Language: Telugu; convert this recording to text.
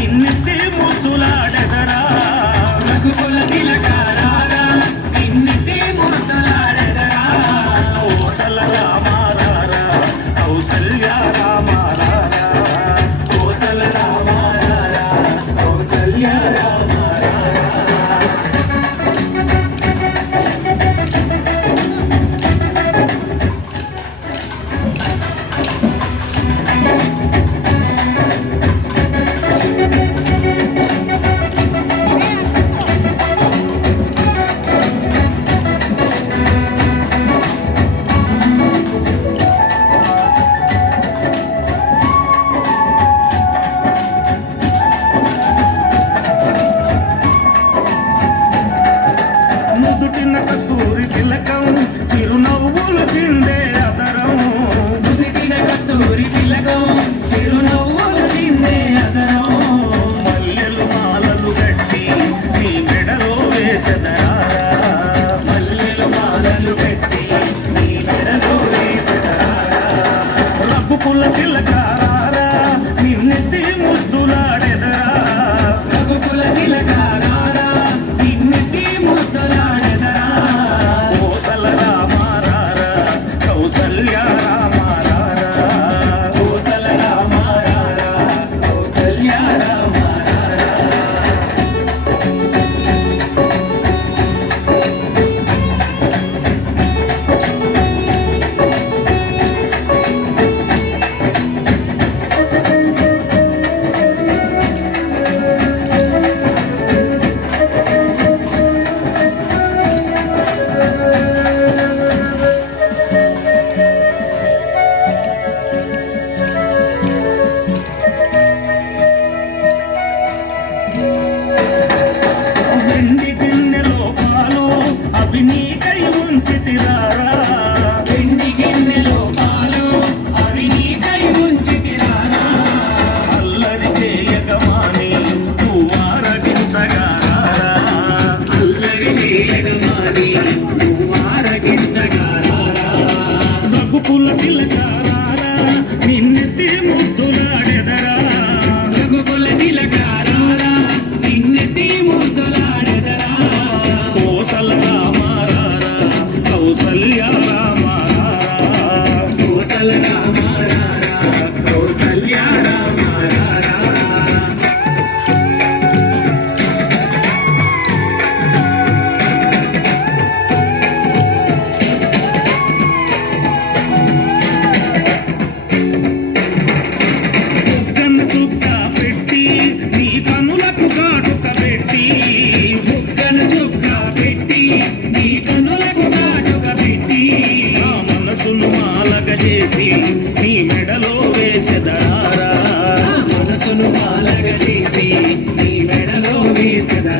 నిన్నెత్తి ముద్దులాడెదరా రఘుకుల తిలకారారా నిన్నెత్తి ముద్దులాడెదరా కోసల రామారారా కౌసల్య రామారారా కోసల రామారారా కౌసల్య రామారారా నుదుటిన కస్తూరి తిలకం చిరునవ్వులు చిందే అదరం నుదుటిన కస్తూరి తిలకం చిరునవ్వులు చిందే అదరం మల్లెలు మాలలు కట్టి నీ మెడలో వేసెదరా మల్లెలు మాలలు కట్టి నీ మెడలో వేసెదరా రఘుకుల తిలకారారా నిన్నెత్తి ముద్దులాడెదరా రఘుకుల తిలకారారా నిన్నెత్తి ముద్దులాడెదరా కోసల రామారారా కౌసల్య రామారారా కోసల రామారారా కౌసల్య రామారారా వెండి గిన్నెలో పాలు అవి నీకై ఉంచితిరారా వెండి గిన్నెలో పాలు అవి నీకై ఉంచితిరారా అల్లరి చేయగమాని నువ్వు ఆరగించగారా అల్లరి చేయగమాని నువ్వు ఆరగించగారా రఘుకుల తిలకారారా నిన్నెత్తి ముద్దులాడెదరా రఘుకుల తిలకారారా నిన్నెత్తి ముద్దులాడెదరా కోసల రామారారా కౌసల్య రామారారా కోసల రామారారా కౌసల్య రామారారా బుగ్గను చుక్క పెట్టి నీ కనులకు కాటుక పెట్టి బుగ్గను చుక్క పెట్టి నీ కనులకు కాటుక పెట్టి నా మనసును మాలగ చేసి నీ మెడలో వేసెదరారా మనసును మాలగ చేసి నీ మెడలో వేసెదరా